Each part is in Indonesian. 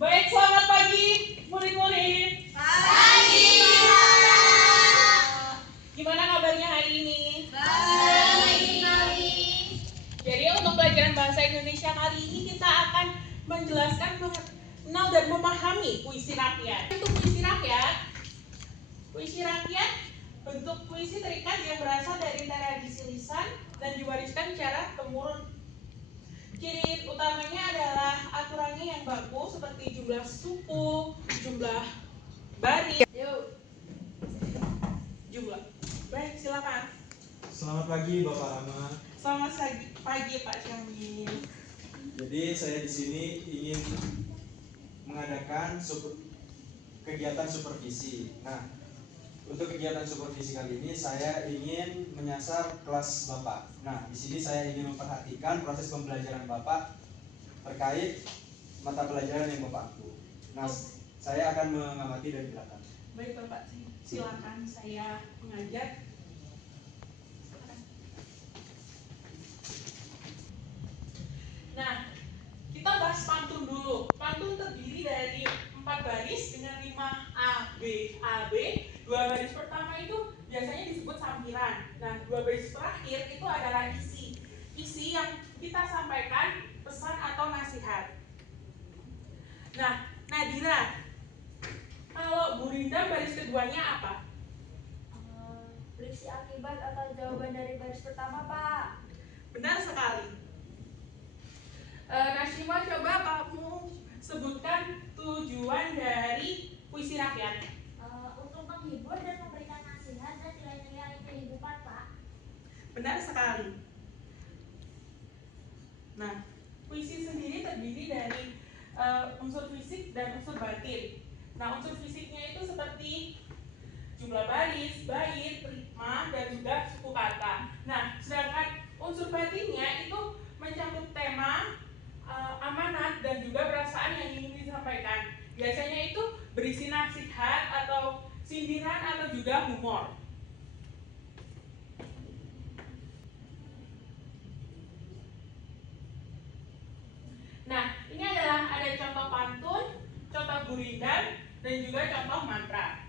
Baik, selamat pagi murid-murid. Pagi, Pak. Gimana kabarnya hari ini? Baik. Jadi untuk pelajaran bahasa Indonesia kali ini kita akan menjelaskan mengenal dan memahami puisi rakyat. Untuk puisi rakyat bentuk puisi terikat yang berasal dari tradisi lisan dan diwariskan secara temurun. Ciri utamanya adalah aturannya yang baku seperti jumlah suku, jumlah baris, jumlah. Baik, silakan. Selamat pagi Bapak Rama. Selamat pagi Pak Syamil. Jadi saya di sini ingin mengadakan kegiatan supervisi. Nah, untuk kegiatan supervisi kali ini saya ingin menyasar kelas Bapak. Nah, di sini saya ingin memperhatikan proses pembelajaran Bapak terkait mata pelajaran yang Bapak ambil. Nah, saya akan mengamati dari belakang. Baik Bapak, silakan saya mengajar. Nah, kita bahas pantun dulu. Pantun terdiri dari 4 baris dengan 5 A, B. 2 baris pertama itu biasanya disebut sampiran. Nah, 2 baris terakhir itu adalah isi. Isi yang kita sampaikan pesan atau nasihat. Nah, Nadira, kalau Bu Rinda baris keduanya apa? Berisi akibat atau jawaban dari baris pertama, Pak. Benar sekali. Nashima, coba kamu sebutkan tujuan dari puisi rakyat. Untuk menghibur dan memberikan nasihat dan nilai-nilai kehidupan, Pak. Benar sekali. Nah, puisi sendiri terdiri dari unsur fisik dan unsur batin. Nah, unsur fisiknya itu seperti jumlah baris, bait, ritma, dan juga suku kata. Nah, sedangkan unsur batinnya itu mencakup tema, amanat, dan juga perasaan yang ingin disampaikan. Biasanya itu berisi nasihat atau sindiran atau juga humor. Nah, ini adalah ada contoh pantun, contoh gurindam, dan juga contoh mantra.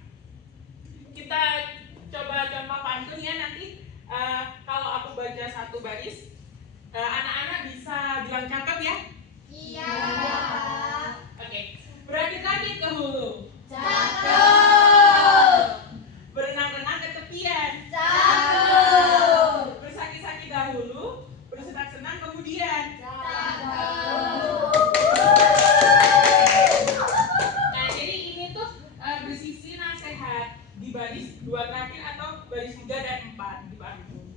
Kita coba contoh pantun ya, nanti kalau aku baca satu baris, anak-anak bisa bilang cakep ya? Iya, Pak. Oke, berakit-rakit ke hulu, Cakep. berenang-renang ke tepian, Cakep. bersakit-sakit dahulu, bersenang-senang kemudian. Nah, jadi ini tuh bersisi nasihat di baris 2 terakhir atau baris 3 dan 4 di pantun.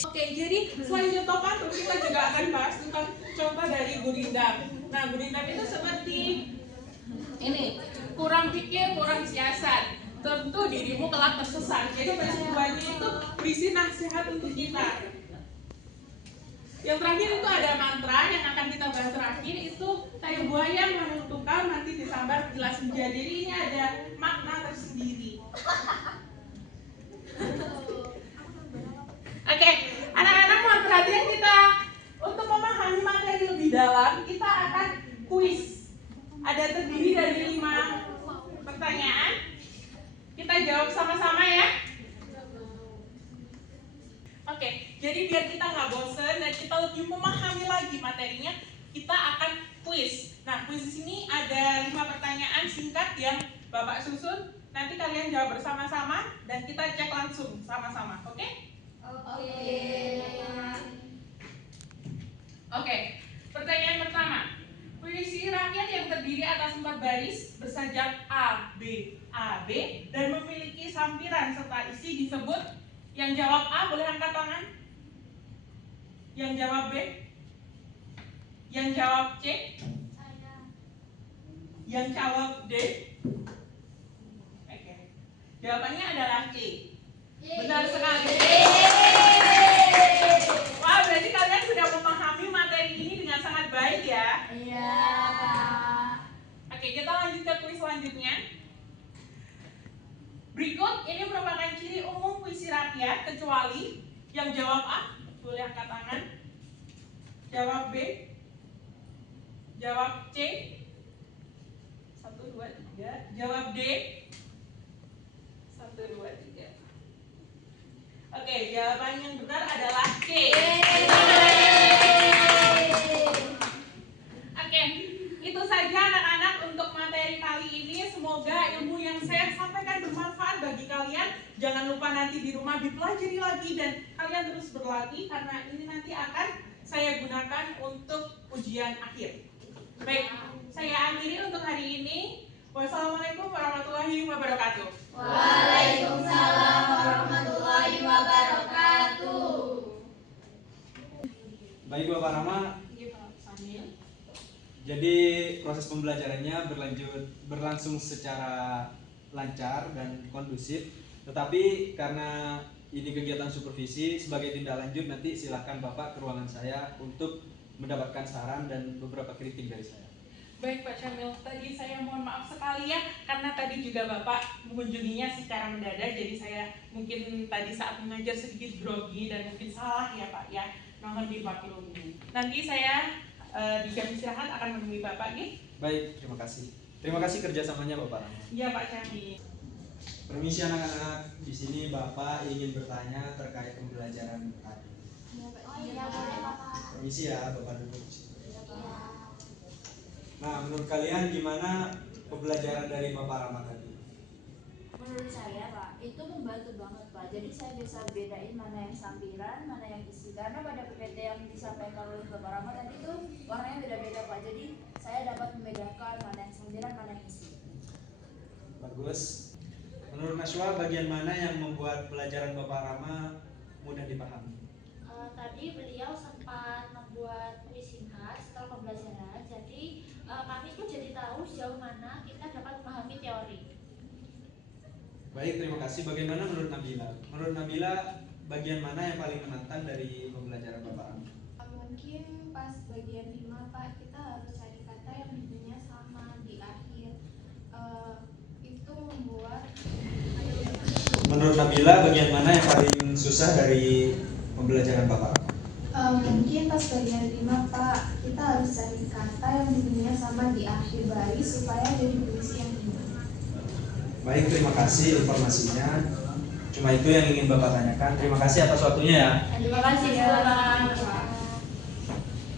Oke, jadi selain contoh pantun kita juga akan bahas tentang contoh dari gurindam. Nah, gurindam itu seperti ini, kurang pikir, kurang siasat, tentu dirimu kelak tersesat. Jadi baris keduanya itu berisi nasihat untuk kita. Yang terakhir itu ada mantra yang akan kita bahas terakhir, itu tayu buaya manung tukar nanti disambar jelas senja. Jadi ini ada makna tersendiri. Oke, anak-anak mohon perhatian kita. Untuk memahami materi lebih dalam, kita akan kuis. Ada terdiri dari 5 pertanyaan. Kita jawab sama-sama ya. Oke, jadi biar kita nggak bosen dan kita lebih memahami lagi materinya, kita akan kuis. Nah, kuis di sini ada 5 pertanyaan singkat yang Bapak susun. Nanti kalian jawab bersama-sama dan kita cek langsung sama-sama. Oke? Oke, pertanyaan pertama. Puisi rakyat yang terdiri atas 4 baris bersajak A, B, dan memiliki sampiran serta isi disebut. Yang jawab A boleh angkat tangan. Yang jawab B? Yang jawab C? Yang jawab D? Oke. Jawabannya adalah C. Benar sekali. Wah, berarti kalian sudah memahami materi ini dengan sangat baik ya. Iya. Oke, kita lanjut ke kuis selanjutnya. Berikut ini merupakan ciri umum puisi rakyat kecuali yang jawab A boleh angkat tangan. Jawab B. Jawab C. 1, 2, 3. Jawab D. 1, 2, 3. Oke, jawaban yang benar adalah C. Oke, itu saja anak-anak untuk materi kali ini. Semoga ilmu yang saya sampaikan bermanfaat bagi kalian. Jangan lupa nanti di rumah dipelajari lagi dan kalian terus berlatih karena ini nanti akan saya gunakan untuk ujian akhir. Baik, saya akhiri untuk hari ini. Wassalamualaikum warahmatullahi wabarakatuh. Waalaikumsalam warahmatullahi wabarakatuh. Baik Bapak Rama, jadi proses pembelajarannya berlangsung secara lancar dan kondusif. Tetapi karena ini kegiatan supervisi, sebagai tindak lanjut nanti silahkan Bapak ke ruangan saya untuk mendapatkan saran dan beberapa kritik dari saya. Baik Pak Syamil, tadi saya mohon maaf sekali ya karena tadi juga Bapak mengunjunginya secara mendadak, jadi saya mungkin tadi saat mengajar sedikit grogi dan mungkin salah ya Pak ya, mohon dimaklumi. Nanti saya di jam istirahat akan menemui Bapak nih. Baik, terima kasih. Terima kasih kerjasamanya Bapak Rama. Iya Pak Syamil. Permisi anak-anak, di sini Bapak ingin bertanya terkait pembelajaran tadi. Oh iya, boleh Bapak. Permisi ya, Bapak duduk. Iya. Nah, menurut kalian gimana pembelajaran dari Bapak Rama tadi? Menurut saya Pak, itu membantu banget Pak. Jadi saya bisa bedain mana yang sampiran, mana yang isi. Karena pada PPT yang disampaikan oleh Bapak Rama tadi itu warnanya beda-beda Pak. Jadi saya dapat membedakan mana yang sampiran, mana yang isi. Bagus. Menurut Naswa, bagian mana yang membuat pelajaran Bapak Rama mudah dipahami? Tadi beliau sempat membuat kuis singkat setelah pembelajaran. Jadi kami tuh jadi tahu sejauh mana kita dapat memahami teori. Baik, terima kasih. Bagaimana menurut Nabila? Menurut Nabila, bagian mana yang paling menantang dari pembelajaran Bapak Rama? Mungkin pas bagian 5 Pak, kita harus cari kata yang bunyinya sama di akhir. Itu membuat. Menurut Nabila, bagian mana yang paling susah dari pembelajaran Bapak Rama? Mungkin pas bagian 5 Pak, kita harus cari kata yang bunyinya sama di akhir baris supaya jadi puisi yang benar. Baik, terima kasih informasinya. Cuma itu yang ingin Bapak tanyakan. Terima kasih atas waktunya ya. Terima kasih Bapak.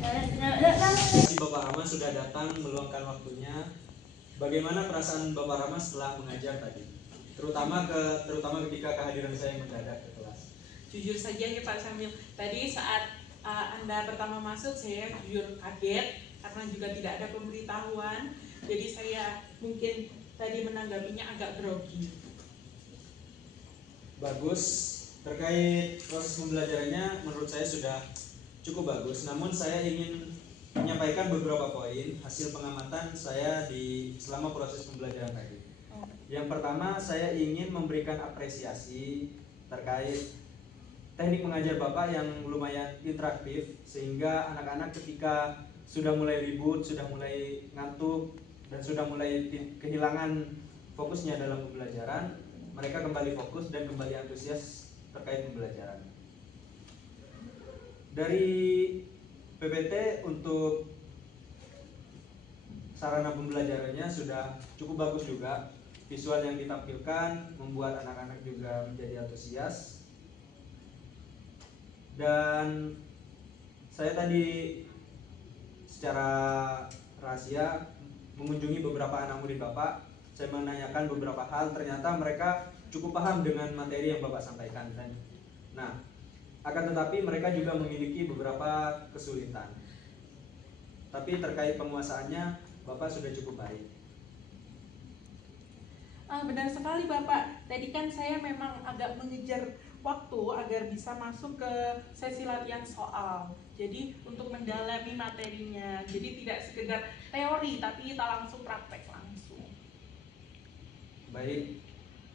Terima kasih Bapak Rama sudah datang meluangkan waktunya. Bagaimana perasaan Bapak Rama setelah mengajar tadi? Terutama ketika kehadiran saya mendadak ke kelas. Jujur saja ya Pak Syamil, tadi saat Anda pertama masuk saya jujur kaget karena juga tidak ada pemberitahuan. Jadi saya mungkin tadi menanggapinya agak grogi. Bagus. Terkait proses pembelajarannya menurut saya sudah cukup bagus. Namun saya ingin menyampaikan beberapa poin hasil pengamatan saya selama proses pembelajaran tadi. Yang pertama, saya ingin memberikan apresiasi terkait teknik mengajar Bapak yang lumayan interaktif, sehingga anak-anak ketika sudah mulai ribut, sudah mulai ngantuk, dan sudah mulai kehilangan fokusnya dalam pembelajaran, mereka kembali fokus dan kembali antusias terkait pembelajaran. Dari PPT untuk sarana pembelajarannya sudah cukup bagus juga. Visual yang ditampilkan membuat anak-anak juga menjadi antusias. Dan saya tadi secara rahasia mengunjungi beberapa anak murid Bapak. Saya menanyakan beberapa hal, ternyata mereka cukup paham dengan materi yang Bapak sampaikan. Nah, akan tetapi mereka juga memiliki beberapa kesulitan. Tapi terkait penguasaannya, Bapak sudah cukup baik. Benar sekali Bapak, tadi kan saya memang agak mengejar waktu agar bisa masuk ke sesi latihan soal. Jadi untuk mendalami materinya, jadi tidak sekedar teori tapi kita langsung praktek langsung. Baik,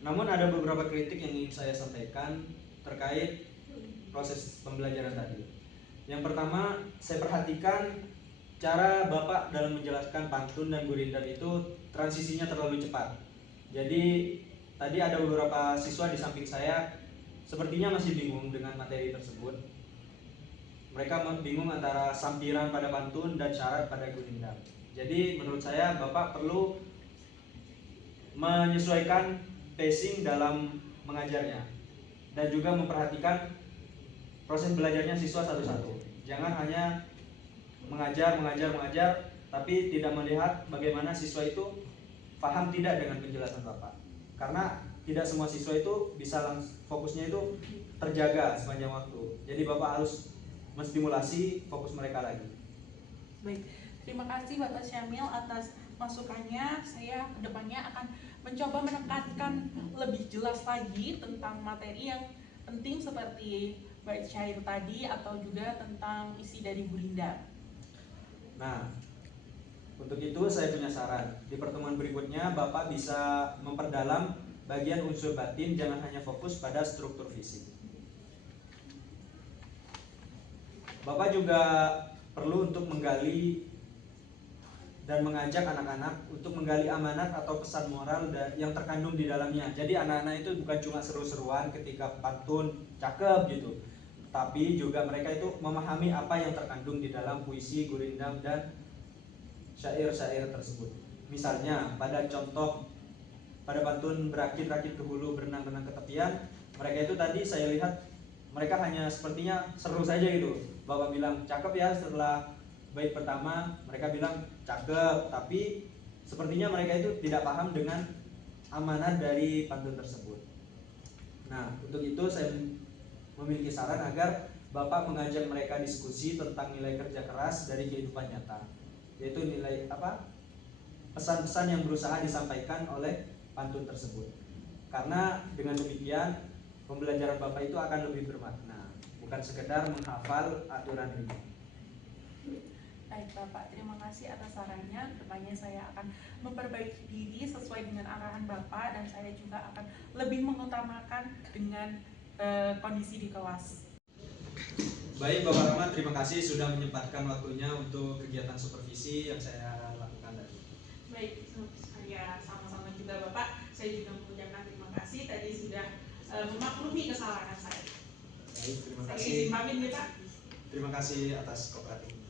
namun ada beberapa kritik yang ingin saya sampaikan terkait proses pembelajaran tadi. Yang pertama, saya perhatikan cara Bapak dalam menjelaskan pantun dan gurindam itu transisinya terlalu cepat. Jadi tadi ada beberapa siswa di samping saya sepertinya masih bingung dengan materi tersebut. mereka bingung antara sampiran pada pantun dan syarat pada gurindam. Jadi menurut saya Bapak perlu menyesuaikan pacing dalam mengajarnya dan juga memperhatikan proses belajarnya siswa satu-satu. Jangan hanya mengajar, tapi tidak melihat bagaimana siswa itu paham tidak dengan penjelasan Bapak. Karena tidak semua siswa itu bisa fokusnya itu terjaga sepanjang waktu. Jadi Bapak harus menstimulasi fokus mereka lagi. Baik, terima kasih Bapak Syamil atas masukannya. Saya kedepannya akan mencoba menekankan lebih jelas lagi tentang materi yang penting seperti bait syair tadi atau juga tentang isi dari gurindam. Nah, untuk itu saya punya saran. Di pertemuan berikutnya Bapak bisa memperdalam bagian unsur batin, jangan hanya fokus pada struktur fisik. Bapak juga perlu untuk menggali dan mengajak anak-anak untuk menggali amanat atau pesan moral yang terkandung di dalamnya. Jadi anak-anak itu bukan cuma seru-seruan ketika pantun cakep gitu, tapi juga mereka itu memahami apa yang terkandung di dalam puisi, gurindam, dan syair-syair tersebut. Misalnya pada pantun berakit-rakit ke hulu, berenang-renang ke tepian, mereka itu tadi saya lihat mereka hanya sepertinya seru saja gitu. Bapak bilang cakep ya, setelah bait pertama mereka bilang cakep, tapi sepertinya mereka itu tidak paham dengan amanat dari pantun tersebut. Nah, untuk itu saya memiliki saran agar Bapak mengajak mereka diskusi tentang nilai kerja keras dari kehidupan nyata, yaitu nilai pesan-pesan yang berusaha disampaikan oleh pantun tersebut. Karena dengan demikian pembelajaran Bapak itu akan lebih bermakna, bukan sekedar menghafal aturan rima. Baik Bapak, terima kasih atas sarannya. Kedepannya saya akan memperbaiki diri sesuai dengan arahan Bapak, dan saya juga akan lebih mengutamakan dengan kondisi di kelas. Baik Bapak Rahmat, terima kasih sudah menyempatkan waktunya untuk kegiatan supervisi yang saya lakukan tadi. Baik, saya sama-sama juga Bapak. Saya juga mengucapkan terima kasih tadi sudah memaklumi kesalahan saya. Baik, terima Saya kasih. izin pamit ya Pak. Terima kasih atas kooperatifnya.